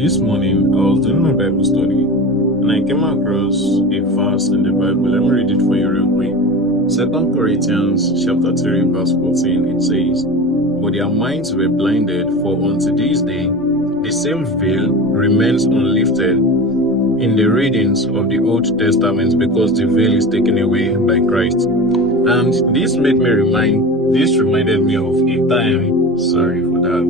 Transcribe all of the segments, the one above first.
This morning, I was doing my Bible study and I came across a verse in the Bible. Let me read it for you real quick. 2 Corinthians chapter 3, verse 14, it says, "But their minds were blinded, for unto this day the same veil remains unlifted in the readings of the Old Testament, because the veil is taken away by Christ." And this reminded me of a time, sorry for that.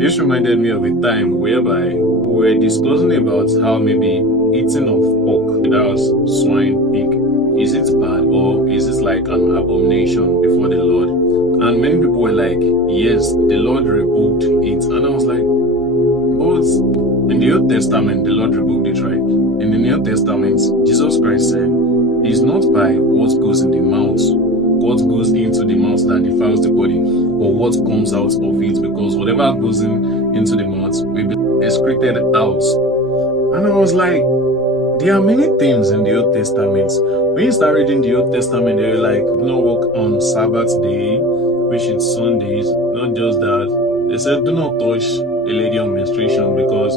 This reminded me of a time whereby we were discussing about how maybe eating of pork, that was swine, pig, is it bad or is it like an abomination before the Lord? And many people were like, yes, the Lord rebuked it. And I was like, but in the Old Testament, the Lord rebuked it, right? In the New Testament, Jesus Christ said, it's not by what goes in the mouth, what goes into the mouth that defiles the body, or what comes out of it, because whatever goes into the mouth will be excreted out. And I was like, there are many things in the Old Testament. When you start reading the Old Testament, they're like, do not work on Sabbath day, which is Sundays. Not just that, they said, do not touch a lady on menstruation, because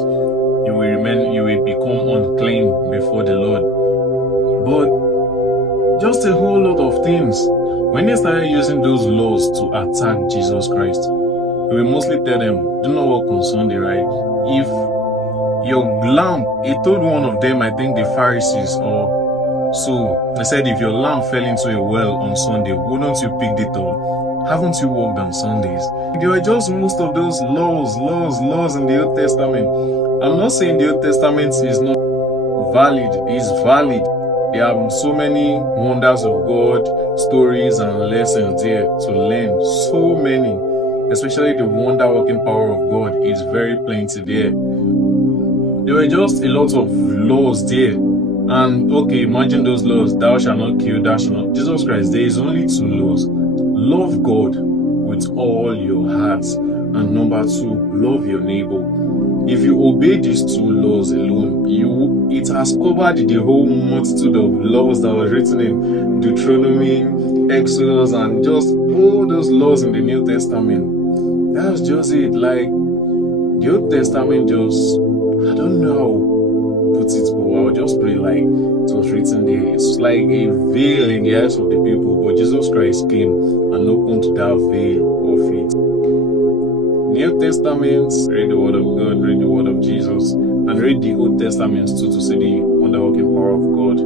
you will become unclean before the Lord. But just a whole lot of things. When they started using those laws to attack Jesus Christ, we will mostly tell them, do not work on Sunday, right? If your lamb, he told one of them, I think the Pharisees or so, they said, if your lamb fell into a well on Sunday, wouldn't you pick it up? Haven't you worked on Sundays? There were just most of those laws in the Old Testament. I'm not saying the Old Testament is not valid, it's valid. There are so many wonders of God, stories and lessons there to learn. So many, especially the wonder-working power of God is very plenty there. There were just a lot of laws there. And okay, imagine those laws. Thou shalt not kill, thou shalt not. Jesus Christ, there is only two laws. Love God with all your heart. And number two, love your neighbor. If you obey these two laws alone, it has covered the whole multitude of laws that was written in Deuteronomy, Exodus, and just all those laws in the New Testament. That's just it. Like, the Old Testament just, I don't know how to put it, but I'll just pray like it was written there. It's like a veil in the eyes of the people, but Jesus Christ came and opened that veil of it. New Testament, read the Word of God, read the Word of Jesus, and read the Old Testament too to see the wonder-working power of God.